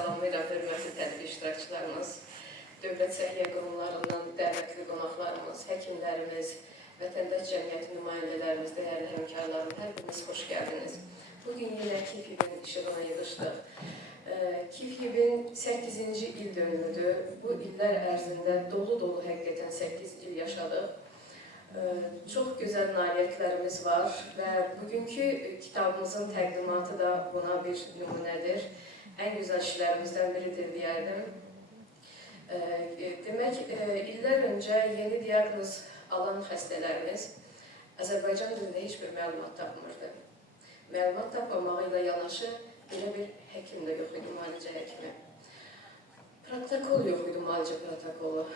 salamlayıram hörmətli tədbir iştirakçılarımız, dövlət səhiyyə qurumlarından dəvətli qonaqlarımız, həkimlərimiz, vətəndaş cəmiyyəti nümayəndələrimiz, dəyərli həmkarlarım, hər biriniz xoş gəldiniz. Bugün yenə KİFİB-in işığına yığışdıq. KİFİB-in 8-ci il dönümüdür. Bu illər ərzində dolu həqiqətən 8 il yaşadıq. Çox gözəl nailiyyətlərimiz var və bugünkü kitabımızın təqdimatı da buna bir nümunədir. Ən gözəl işlərimizdən biridir deyərdim. Demək, illər öncə yeni diaqnoz alan xəstələrimiz Azərbaycan dilində heç bir məlumat tapmırdı. Məlumat tapmamağı ilə yanaşı belə bir həkim də yox idi, müalicə həkimi. Protokol yox idi, müalicə protokolu.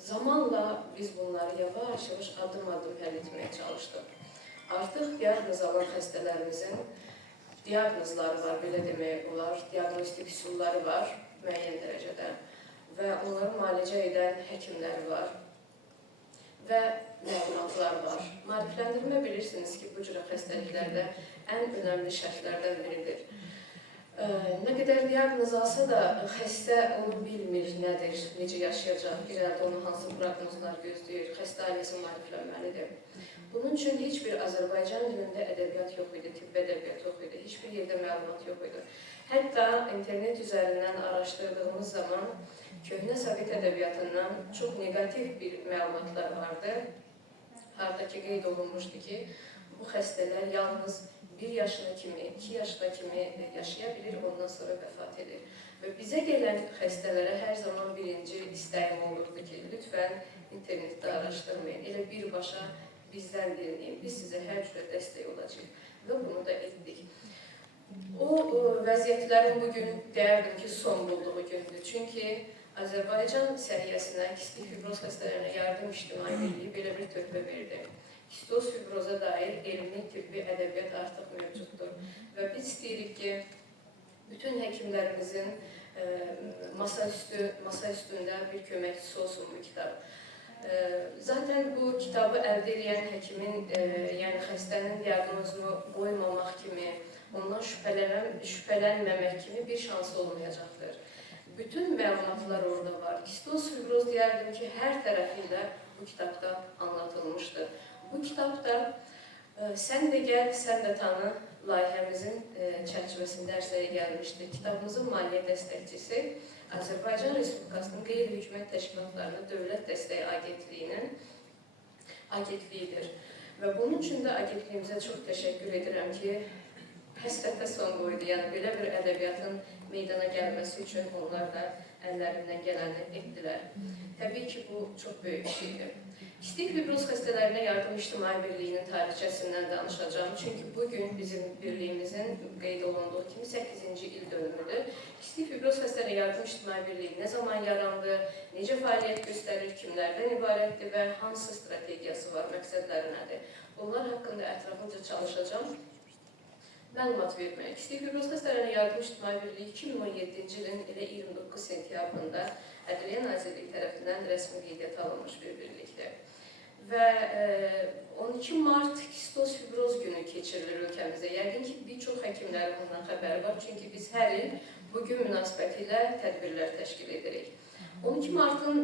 Zamanla biz bunları yavaş-yavaş adım-adım həll etməyə çalışdıq. Artıq diaqnoz alan xəstələrimizin diaqnozları var, belə demək olar, diaqnostik üsulları var müəyyən dərəcədə və onları müalicə edən həkimləri var və məlumatlar var. Maarifləndirmə bilirsiniz ki, bu cür xəstəliklərdə ən önəmli şərtlərdən biridir. Nə qədər diaqnoz alsa da xəstə onu bilmir, nədir, necə yaşayacaq, irəlidə onu hansı proqnozlar gözləyir, xəstə ailəsi maariflənməlidir. Bunun üçün heç bir Azərbaycan dilində ədəbiyyat yox idi, tibb ədəbiyyat yox idi, heç bir yerdə məlumat yox idi. Hətta internet üzərindən araşdırdığımız zaman köhnə sovet ədəbiyyatından çox negativ bir məlumatlar vardı. Haradakı qeyd olunmuşdu ki, bu xəstələr yalnız 1 yaşına kimi, 2 yaşına kimi yaşaya bilir, ondan sonra vəfat edir. Və bizə gələn xəstələrə hər zaman birinci istəyim olurdu ki, lütfən internetdə araşdırmayın, elə birbaşa bizdən dinləyin, biz sizə hər cürə dəstək olacaq və bunu da etdik. O vəziyyətlərin bugün deyərdim ki, son bulduğu gündür. Çünki Azərbaycan səhiyyəsinə kistik fibroz xəstələrinə yardım ictimai birliyi belə bir töhfə verdi. Kistoz fibroza dair elmi, tibbi ədəbiyyat artıq mövcuddur. Və biz istəyirik ki, bütün həkimlərimizin masa üstündə bir köməkçisi olsun bu kitab. Zaten bu kitabı əldə edən həkimin, yəni xəstənin diaqnozunu qoymamaq kimi, ondan şübhələnməmək kimi bir şansı olmayacaqdır. Bütün məlumatlar orada var. Kistoz fibroz deyərdim ki, hər tərəfində bu kitabda anlatılmışdır. Bu kitabda Sən də gəl, sən də tanı layihəmizin çərçivəsində ərsəyə gəlmişdir. Kitabımızın maliyyə dəstəkçisi Azərbaycan Respublikasının qeyri-hökumət təşkilatlarının Dövlət Dəstəyi Agentliyidir. Və bunun üçün də agentliyimizə çox təşəkkür edirəm ki, həsrətə son qoydu. Yəni, belə bir ədəbiyyatın meydana gəlməsi üçün onlar da əllərindən gələni etdilər. Təbii ki, bu çox böyük şeydir. Kistik fibroz xəstələrinə yardım ictimai birliyinin tarixçəsindən danışacağım. Çünki bugün bizim birliyimizin qeyd olunduğu kimi 8-ci il dönümüdür. Kistik fibroz xəstələrinə yardım ictimai birliyi nə zaman yarandı, necə fəaliyyət göstərir, kimlərdən ibarətdir və hansı strategiyası var, məqsədləri nədir? Bunlar haqqında ətraflıca çalışacağım. Məlumat vermək. Kistik fibroz xəstələrinə yardım ictimai birliyi 2017-ci ilin elə 29 sentyabrında Ədliyyə Nazirliyi tərəfindən rəsmi qeydiyyata alınmış bir birlikdir. Və 12 mart kistoz fibroz günü keçirilir ölkəmizdə. Yəqin ki, bir çox həkimlərin bundan xəbəri var. Çünki biz hər il bugün münasibəti ilə tədbirlər təşkil edirik. 12 martın,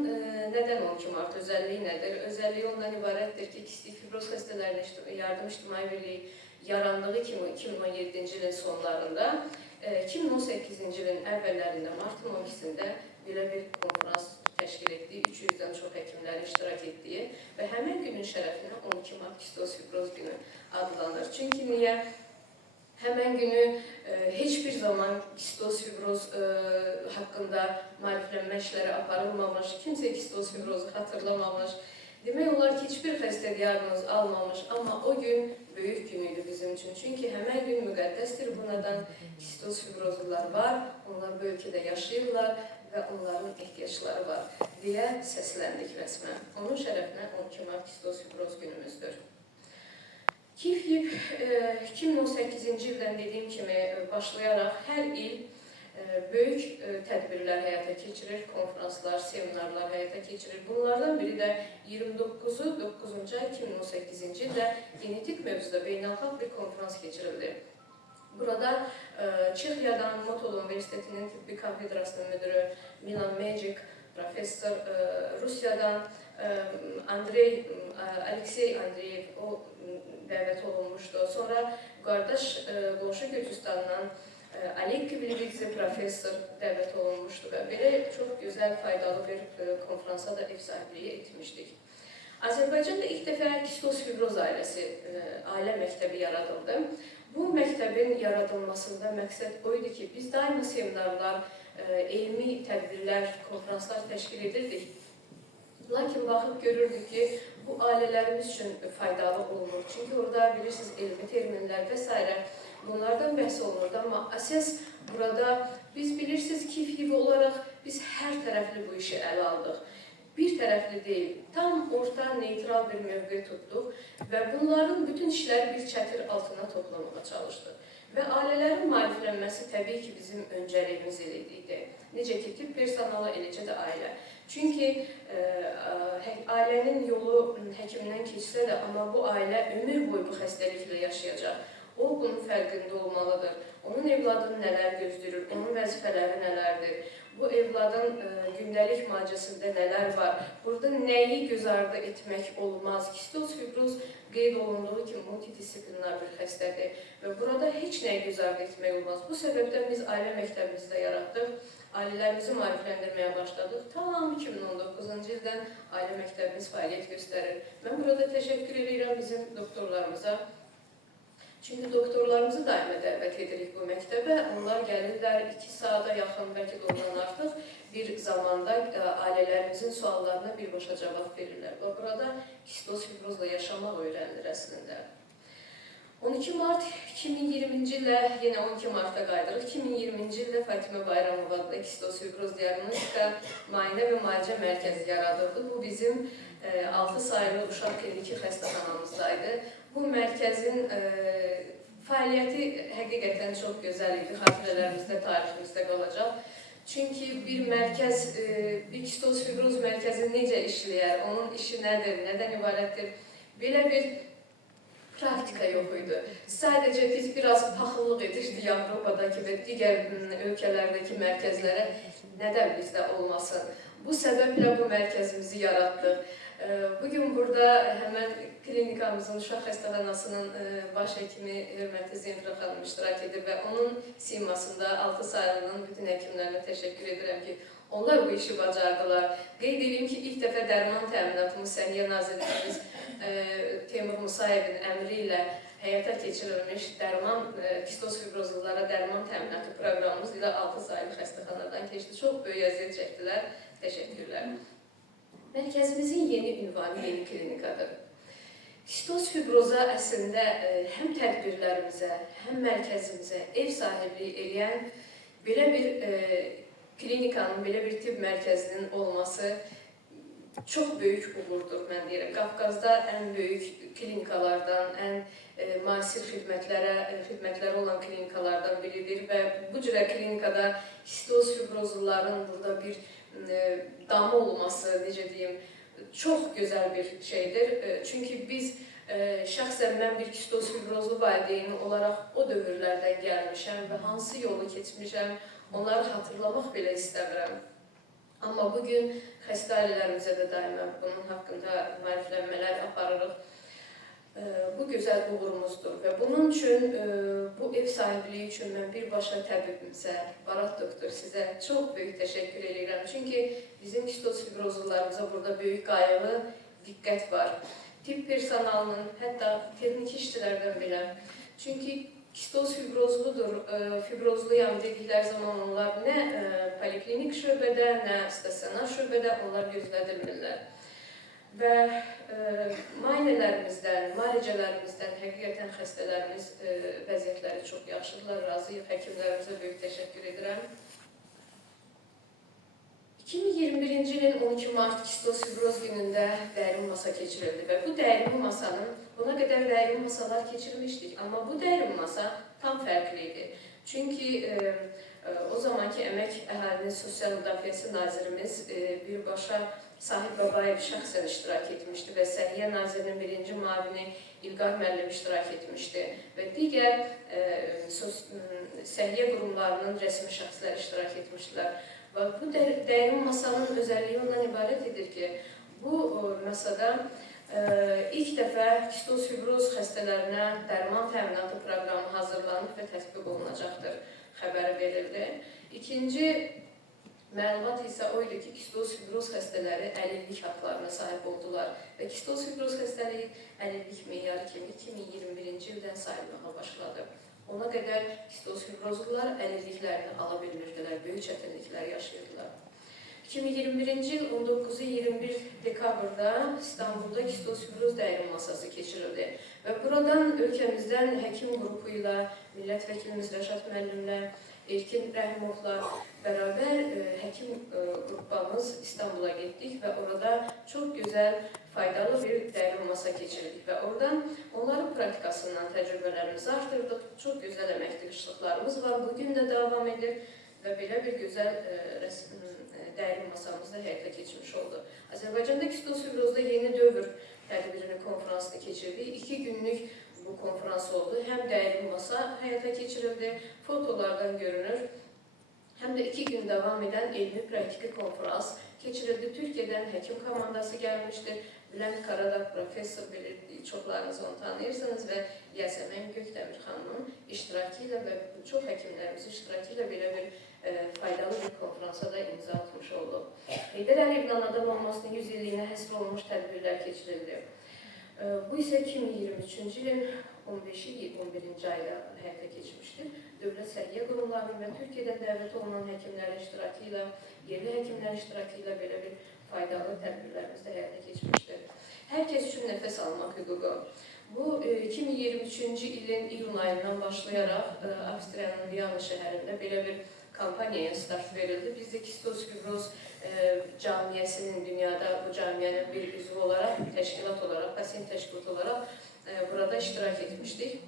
nədən 12 mart? Özəlliyi nədir? Özəlliyi ondan ibarətdir ki, kistik fibroz xəstələrinə yardım ictimai birliyi yarandığı kimi 2017-ci ilin sonlarında, 2018-ci ilin əvvəllərində, martın 12-sində belə bir konferans təşkil etdiyi, 300-dən çox həkimlərin iştirak etdiyi və həmin günün şərəfinə 12 mart kistoz fibroz günü adlanır. Çünki niyə? Həmən günü heç bir zaman kistoz fibroz haqqında maariflənmə işləri aparılmamış, kimsə kistoz fibrozu xatırlamamış. Demək olar ki, heç bir xəstə diaqnoz almamış, amma o gün böyük gün idi bizim üçün. Çünki həmən gün müqəddəsdir, bunadan kistoz fibrozlular var, onlar bu ölkədə yaşayırlar və onların ehtiyacları var deyə səsləndik rəsmən. Onun şərəfinə 12 mart kistoz fibroz günümüzdür. KİFİB 2018-ci ildən dediyim kimi başlayaraq hər il böyük tədbirlər həyata keçirir, konferanslar, seminarlar həyata keçirir. Bunlardan biri də 29-u 9-cu ay 2018-ci ildə genetik mövzuda beynəlxalq bir konferans keçirildi. Burada Çexyadan Motol Universitetinin Tibbi Kafedrasının müdürü Milan Mejic, professor, Rusiyadan Aleksey Andreyev o dəvət olunmuşdu. Sonra qardaş qonşu Gürcüstandan Oleg Kiblivitsi professor dəvət olunmuşdu və belə çox gözəl, faydalı bir konferansa da ev sahibliyi etmişdik. Azərbaycanda ilk dəfə kistoz fibroz ailə məktəbi yaradıldı. Bu məktəbin yaradılmasında məqsəd o idi ki, biz daima seminarlar, elmi tədbirlər, konferanslar təşkil edirdik. Lakin baxıb görürdük ki, bu ailələrimiz üçün faydalı olunur. Çünki orada bilirsiniz, elmi terminlər və s. bunlardan bəhs olunurdu. Amma əsas burada biz bilirsiniz ki, FİV olaraq biz hər tərəfli bu işi ələ aldıq. Bir tərəfli deyil, tam orta, neytral bir mövqe tutduq və bunların bütün işləri bir çətir altına toplamağa çalışdıq. Və ailələrin maariflənməsi təbii ki, bizim öncəliyimiz idi. Necə ki, tibb personalı, eləcə də ailə. Çünki ailənin yolu həkimdən keçsə də, amma bu ailə ömür boyu bu xəstəliklə yaşayacaq. O, bunun fərqində olmalıdır. Onun evladını nələr gözləyir, onun vəzifələri nələrdir, bu evladın gündəlik müalicəsində nələr var, burada nəyi göz ardı etmək olmaz. Kistoz fibroz qeyd olunduğu kimi multidisiplinar bir xəstədir və burada heç nəyi göz ardı etmək olmaz. Bu səbəbdən biz ailə məktəbimizi də yaratdıq, ailələrimizi maarifləndirməyə başladıq. Tam 2019-cu ildən ailə məktəbimiz fəaliyyət göstərir. Mən burada təşəkkür edirəm bizim doktorlarımıza. Çünki doktorlarımızı daima dəvət edirik bu məktəbə. Onlar gəlirlər 2 saata yaxın, bəlkə də ondan artıq bir zamanda ailələrimizin suallarına birbaşa cavab verirlər. Və burada kistoz fibrozla yaşamaq öyrənilir əslində. 12 mart 2020-ci ildə, yenə 12 martda qaydırıq, 2020-ci ildə Fatimə Bayramova adlı kistoz fibroz diaqnostika müayinə və müalicə mərkəzi yaradıldı. Bu bizim 6 sayılı uşaq kliniki xəstəxanamızdaydı. Bu mərkəzin fəaliyyəti həqiqətən çox gözəl idi, xatirələrimizdə, tariximizdə qalacaq. Çünki bir mərkəz, bir kistoz fibroz mərkəzi necə işləyər, onun işi nədir, nədən ibarətdir, belə bir praktika yox idi. Sadəcə biz biraz paxıllıq edirdik Avropadakı və digər ölkələrdəki mərkəzlərə, nədən bizdə olmasın. Bu səbəblə bu mərkəzimizi yaratdıq. Bugün burada həmən klinikamızın uşaq xəstəxanasının baş həkimi hörmətli Zemfira xanım iştirak edir və onun simasında 6 sayılının bütün həkimlərinə təşəkkür edirəm ki, onlar bu işi bacardılar. Qeyd edeyim ki, ilk dəfə dərman təminatımız Səhiyyə Nazirliyimiz Teymur Musayevin əmri ilə həyata keçirilmiş kistoz fibrozlulara dərman təminatı proqramımız ilə 6 sayılı xəstəxanadan keçdi. Çox böyük əziyyət çəkdilər. Təşəkkürlər. Mərkəzimizin yeni ünvanı yeni klinikadır. Kistoz fibroza əslində həm tədbirlərimizə, həm mərkəzimizə ev sahibliyi edən belə bir klinikanın, belə bir tibb mərkəzinin olması çox böyük uğurdur, mən deyirəm. Qafqazda ən böyük klinikalardan, ən müasir xidmətləri olan klinikalardan biridir və bu cürə klinikada kistoz fibrozluların burada bir damı olması, necə deyim, çox gözəl bir şeydir. Çünki biz, şəxsən mən bir kistoz fibrozlu valideyni olaraq o dövrlərdən gəlmişəm və hansı yolu keçmişəm, onları xatırlamaq belə istəmirəm. Amma bugün xəstə ailələrimizə də daima bunun haqqında maariflənmələr aparırıq. Bu gözəl uğurumuzdur və bunun üçün, bu ev sahibliyi üçün mən birbaşa təbibimizə, Barat doktor, sizə çox böyük təşəkkür edirəm. Çünki bizim kistoz fibrozlularımıza burada böyük qayğı, diqqət var. Tibb personalının, hətta texniki işçilərdən belə. Çünki kistoz fibrozluyam dedikləri zaman onlar nə poliklinik şöbədə, nə stasionar şöbədə onlar gözlədirmirlər. Və müayinələrimizdən, müalicələrimizdən həqiqətən xəstələrimiz vəziyyətləri çox yaxşıdırlar, razıyıq, həkimlərimizə böyük təşəkkür edirəm. 2021-ci ilin 12 mart kistoz fibroz günündə dərin masa keçirildi və bu dərin masanın, buna qədər dərin masalar keçirmişdik, amma bu dərin masa tam fərqli idi. Çünki O zamanki Əmək Əhalinin Sosial Müdafiəsi Nazirimiz birbaşa Sahib Babayev şəxsən iştirak etmişdi və Səhiyyə Nazirinin birinci müavini İlqar müəllim iştirak etmişdi və digər səhiyyə qurumlarının rəsmi şəxsləri iştirak etmişdilər. Və bu dərin masanın özəlliyi ondan ibarət edir ki, bu masada ilk dəfə kistoz-fibroz xəstələrinə dərman təminatı proqramı hazırlanıb və tətbiq olunacaqdır xəbəri verildi. İkinci məlumat isə o idi ki, kistoz-fibroz xəstələri əlillik haqlarına sahib oldular və kistoz-fibroz xəstəliyi əlillik meyarı kimi 2021-ci ildən sayılmağa başladı. Ona qədər kistoz-fibrozlular əlilliklərini ala bilmirdilər, böyük çətinliklər yaşayırdılar. 2021-ci il 19-21 dekabrda İstanbulda kistoz-fibroz dərin masası keçirildi və buradan ölkəmizdən həkim qrupu ilə millət vəkilimiz Rəşad müəllimlə, Erkin Rəhimovla bərabər həkim qrupamız İstanbula getdik və orada çox gözəl, faydalı bir dərin masa keçirdik və oradan onların praktikasından təcrübələrimizi artırdıq. Çox gözəl əməkdaşlıqlarımız var, bugün də davam edir və belə bir gözəl dərin masamızda həyata keçmiş oldu. Azərbaycanda kistoz-fibrozda yeni dövr tədbirini, konferansını keçirdik. 2 günlük bu konferans oldu. Həm dərin masa həyata keçirildi, fotolardan görünür. Həm də 2 gün davam edən elmi praktiki konferans keçirildi. Türkiyədən həkim komandası gəlmişdir. Bülent Karadağ professor, çoxlarınız onu tanıyırsınız və Yasəmən Gökdəmir xanımın iştirakı ilə və çox həkimlərimizin iştirakı ilə belə bir faydalı bir konferansa da imza atmış oldu. Heydər Əliyevin anadan olmasının 100 illiyinə həsr olunmuş tədbirlər keçirildi. Bu isə 2023-cü ilin 15-11-ci ayda həyata keçmişdir. Dövlət səhiyyə qurumlarının və Türkiyədən dəvət olunan həkimlərin iştirakı ilə, yerli həkimlərin iştirakı ilə belə bir faydalı tədbirlərimiz də həyata keçmişdir. Hər kəs üçün nəfəs almaq hüququ. Bu 2023-cü ilin iyun ayından başlayaraq Avstriyanın Viyana şəhərində belə bir kampaniyaya start verildi. Biz də kistoz-fibroz camiyyəsinin dünyada bu camiyyənin bir üzvü olaraq, təşkilat olaraq, pasient təşkilatı olaraq burada iştirak etmişdik.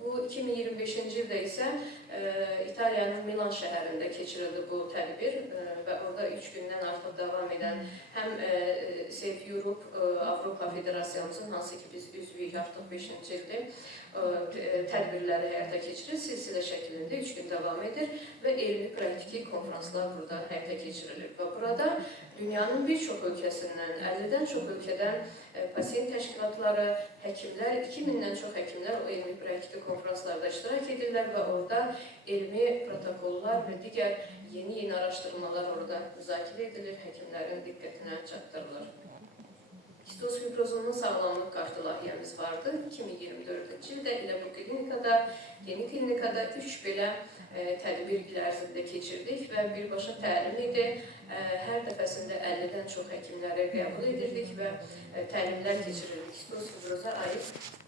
Bu 2025-ci ildə isə İtaliyanın Milan şəhərində keçirildi bu tədbir və orada 3 gündən artıq davam edən həm Safe Europe Avropa Federasiyamızın, hansı ki biz üzvüyük artıq 5-ci ildir, tədbirləri həyata keçirir, silsilə şəklində 3 gün davam edir və elmi praktiki konferanslar burada həyata keçirilir. Və burada dünyanın bir çox ölkəsindən, 50-dən çox ölkədən pasient təşkilatları, həkimlər, 2000-dən çox həkimlər o elmi praktiki konferanslarda iştirak edirlər və orada elmi protokollar və digər yeni araşdırmalar orada müzakirə edilir, həkimlərin diqqətinə çatdırılır. Kistoz-fibrozunun sağlamlıq kartı layihəmiz vardı. 2024-cü ildə elə bu klinikada, yeni klinikada 3 belə tədbir il ərzində keçirdik və birbaşa təlim idi. Hər dəfəsində 50-dən çox həkimləri qəbul edirdik və təlimlər keçirirdik kistoz-fibroza aid